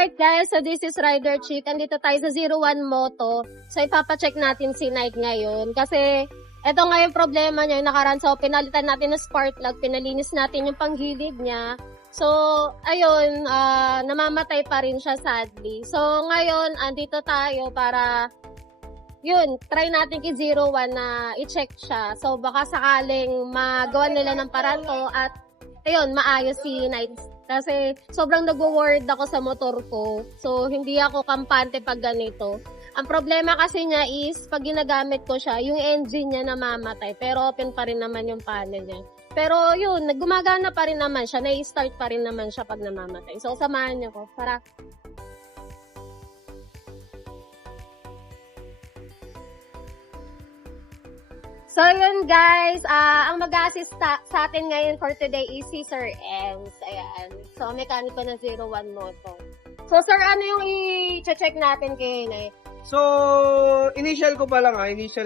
Alright guys, so this is Rider Chick. Andito tayo sa 01 Moto. So ipapacheck natin si Nike ngayon. Kasi eto nga yung problema niya, yung nakaraan. So pinalitan natin ng spark plug, pinalinis natin yung panghilid niya. So ayun, namamatay pa rin siya sadly. So ngayon, andito tayo para yun, try natin kay 01 na i-check siya. So baka sakaling magawa nila ng paraan to at ayun, maayos si Nike. Kasi sobrang nag-worried ako sa motor ko. So, hindi ako kampante pag ganito. Ang problema kasi niya is, pag ginagamit ko siya, yung engine niya namamatay. Pero open pa rin naman yung panel niya. Pero yun, gumagana pa rin naman siya. Na-start pa rin naman siya pag namamatay. So, samahan niyo ko para... So, yun guys, ang mag-assist sa atin ngayon for today is si Sir Ems. Ayan. So, mekaniko ng 01 Moto. So, Sir, ano yung i-check natin kay Nay? So, initial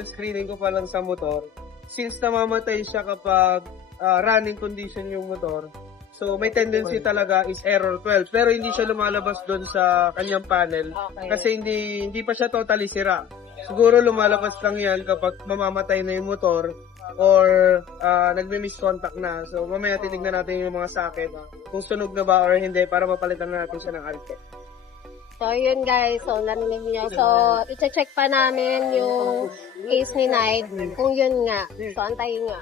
screening ko pa lang sa motor. Since namamatay siya kapag running condition yung motor, so may tendency talaga is error 12. Pero hindi siya lumalabas doon sa kanyang panel. Okay. Kasi hindi pa siya totally sira. Siguro lumalabas lang yan kapag mamamatay na yung motor or nagme-miscontact na. So, mamaya titignan natin yung mga socket kung sunog na ba or hindi para mapalitan na natin siya ng alket. So, yun guys. So, narinig niyo. So, i-check pa namin yung case ni Night. Kung yun nga. So, antayin nga.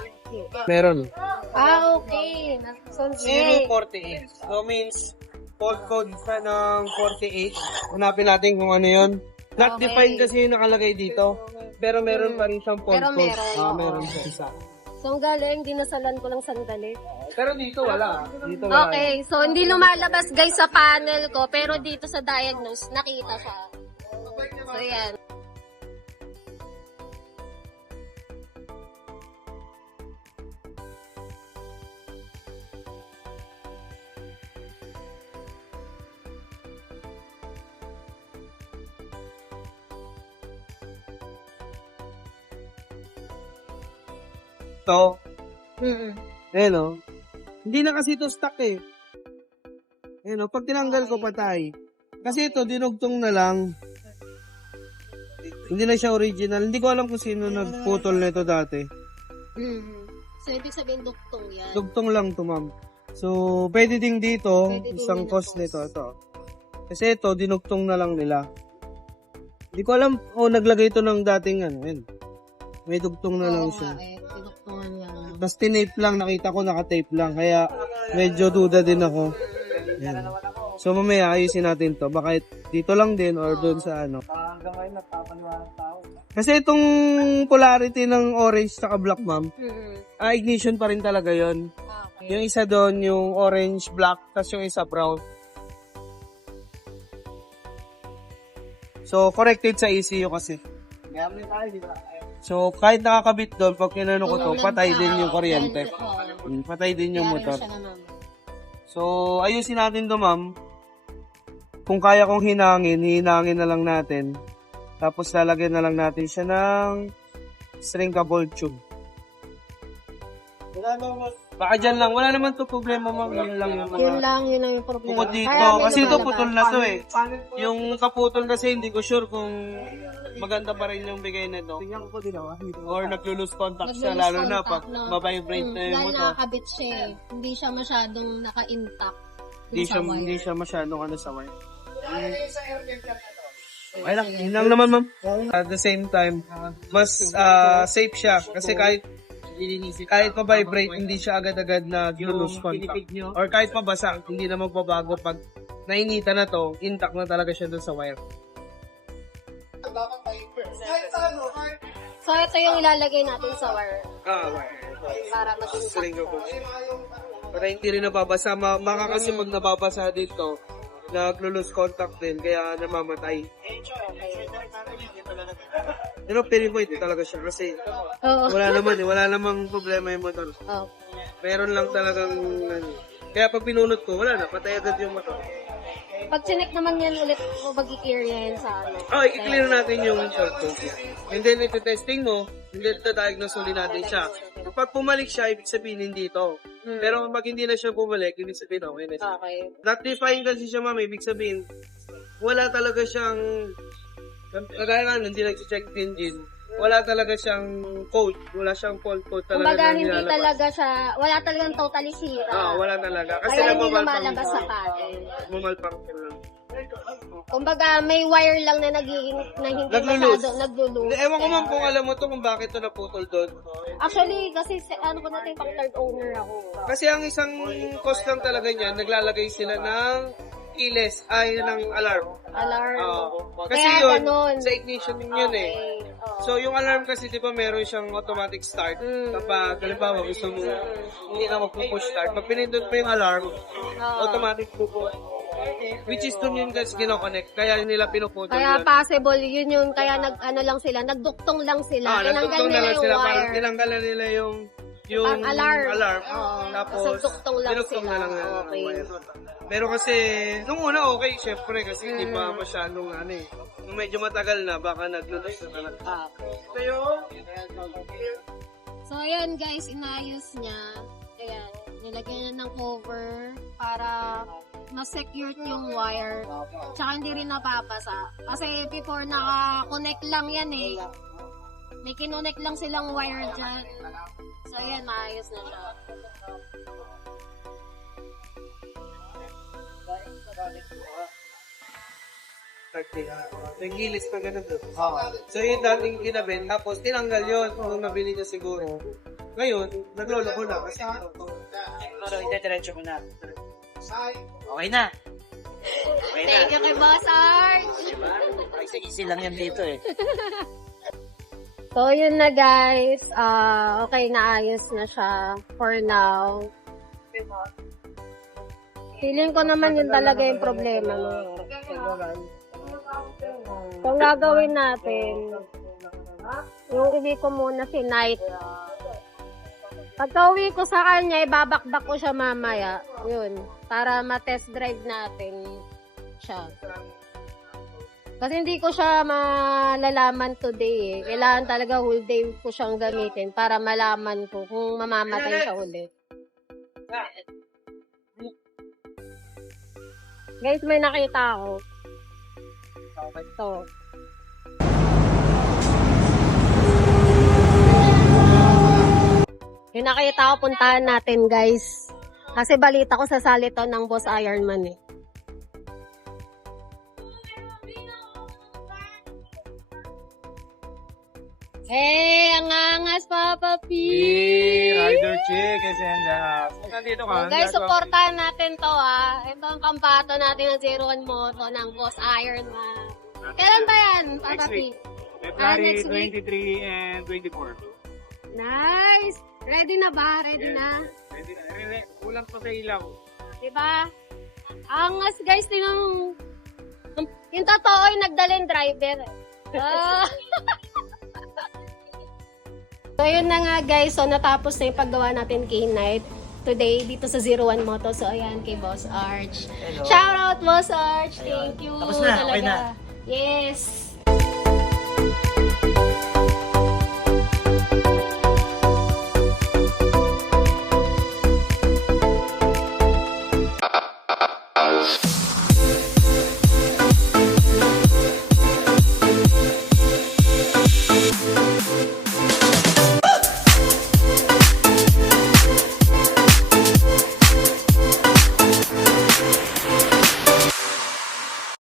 Meron. Okay. So, 048. So, means fault code pa ng 48. Hanapin natin kung ano yun. Not Okay. defined kasi yung nakalagay dito. Pero meron pa rin siyang fault Pero code. meron. Meron siya isa. So, ang galing. Dinasalan ko lang sandali. Pero dito wala. Dito wala. Okay. So, hindi lumalabas guys sa panel ko. Pero dito sa diagnose, nakita siya. So, yan. Ito. Mm-mm. Ayan o. Hindi na kasi ito stuck eh. Ayan o. Pag tinanggal ko patay. Kasi ito, dinugtong na lang. Hindi na siya original. Hindi ko alam kung sino nagputol nito dati. Mm-hmm. So, ibig sabihin duktong yan. Dugtong lang to, ma'am. So, pwede din dito, Pwede din isang yun ang cause cause. nito, ito. Kasi ito, dinugtong na lang nila. Hindi ko alam, naglagay ito ng dating ano, yun. May dugtong na lang siya. Dinuktungan yan. Tapos tinape lang, nakita ko nakatape lang, kaya medyo duda din ako. Yan. So, mamaya ayusin natin to. Baka dito lang din or doon sa ano. Hanggang ngayon, nagpapaniwala ng tao. Kasi itong polarity ng orange saka black, ma'am, Mm-hmm. ignition pa rin talaga yon. Okay. Yung isa doon, yung orange, black, tapos yung isa brown. So, corrected sa ECU kasi. Gamit tayo, di ba? So, kahit nakakabit doon, pag kinano ko to, patay din yung kuryente. Oo. Patay din yung Kaya rin motor. siya naman. So, ayusin natin to, ma'am. Kung kaya kong hinangin na lang natin. Tapos, lalagyan na lang natin siya ng shrinkable tube. Wala naman. Baka dyan lang. Wala naman to problema, ma'am. Yun lang yung Yun mga... lang, yun ang yung problema. Bukod dito. Kaya may Kasi ito lumalabas. putol na to eh. Yung kaputol kasi hindi ko sure kung maganda pa rin yung bigay nito. Tingnan ko din ako. Or naglo-lose contact siya, Nag-lose lalo na contact, pag no? mabibrate na yung Dahil motor. nakakabit siya eh. Hindi siya masyadong naka-intact. Hindi siya masyadong ano sa wire. Okay lang, yun lang naman, ma'am. At the same time, mas safe siya. Kasi kahit ma-vibrate, hindi siya agad-agad na lose contact. Or kahit mabasa, hindi na magbabago. Pag nainita na to, intact na talaga siya dun sa wire. So, ito yung ilalagay natin sa wire. Wire. Para maging Shrinkable. Para hindi rin nababasa. Maka kasi pag nababasa dito, naglo-lose contact din, kaya namamatay. Pero piling ko ito talaga siya kasi Oo. wala namang problema yung motor. Oh. Meron lang talagang ano. Kaya pag pinunot ko, wala na, patay agad yung motor. Pag chinek naman yan ulit, mag-i-clear yan sa ano. I-clear natin yung fault code. And then, ito testing mo, hindi ito diagnose ulit natin siya. Kapag pumalik siya, ibig sabihin dito. Pero pag hindi na siya bumalik, ibig sabihin okay na siya. Okay. Not defined kasi siya, ma'am. Ibig sabihin, wala talaga siyang, kagaya nga, hindi nag-check engine. Wala talaga siyang code. Wala siyang fault code talaga. Kumbaga, na hindi nilalabas. talaga siya, wala talagang totally sira. Wala talaga. Kasi Kaya hindi nagmamalfunction. lumalabas sa pattern. Nagmamalfunction lang. Kumbaga, may wire lang na nagiging, na hindi Naglulus. masyado naglulus. Ewan ko, ma'am, kung alam mo to kung bakit to naputol doon. Actually, kasi ano ko natin, pang third owner ako. Kasi ang isang cost lang talaga niyan, naglalagay sila ng keyless, ng alarm. Alarm. Kasi Kaya yun, ganun. sa ignition yun eh. Okay. Oo. So, yung alarm kasi, di ba, meron siyang automatic start. Kapag, halimbawa, gusto mo, hindi na mag-push start. Pag pinindot mo yung alarm, automatic pupo. Which is dun yun guys, kinoconnect. Kaya nila pinuputol Kaya yun. possible, yun yung, kaya lang sila, nagduktong lang sila. Tinanggal nagtugtong na nila lang yung sila. wire. Parang tinanggal na nila yung Ang alarm. Oo. Tapos, So, duktong lang dinuktong sila. na lang nila ng Okay. wire. Pero kasi, nung una okay, syempre, kasi hindi pa masyadong eh. Nung medyo matagal na, baka naglunos na talaga. Pero, So, ayan guys, inayos niya. Ayan, nilagyan niya ng cover para ma-secure yung wire. Tsaka hindi rin napapasa. Kasi before naka-connect lang yan eh. May kinonect lang silang wire dyan. So, ayan, maayos na siya. nagilis na ganun doon. So, yung dating kinabit, tapos tinanggal yun nung nabili niya siguro. Ngayon, nagloloko na kasi Pero ite-diretso mo na. Okay na. Okay na. Thank you kay Boss Arch! Easy lang yan dito eh. So, yun na guys. Okay, naayos na siya for now. Feeling ko naman yun talaga yung problema mo. So, ang gagawin natin, yung uwi ko muna si Knight. Pagka uwi ko sa kanya, ibabakbak ko siya mamaya. Yun, para ma-test drive natin siya. Kasi hindi ko siya malalaman today eh. Kailangan talaga whole day ko siyang gamitin para malaman ko kung mamamatay siya ulit. Guys, may nakita ako. Ito. Yung nakita ko, puntahan natin guys. Kasi balita ko sa salito ng Boss Ironman eh. Hey, ang angas, Papa P! Rider chick kasi nandito ka. Guys, supportahan natin to ah. Ito ang kampato natin ng 01 Moto ng Boss Ironman. Kailan ba yan, Papa P? February next week. 23 and 24. Nice! Ready na ba? Ready na? Ready na. Kulang pa sa ilaw. Diba? Angas guys, tinang... Yung totoo yung nagdaling driver. Ah. So yun na nga guys, so natapos na yung paggawa natin kay Knight today dito sa 01 Moto. So ayan kay Boss Arch. Hello. Shout out Boss Arch, thank you. Tapos na, okay talaga. Yes.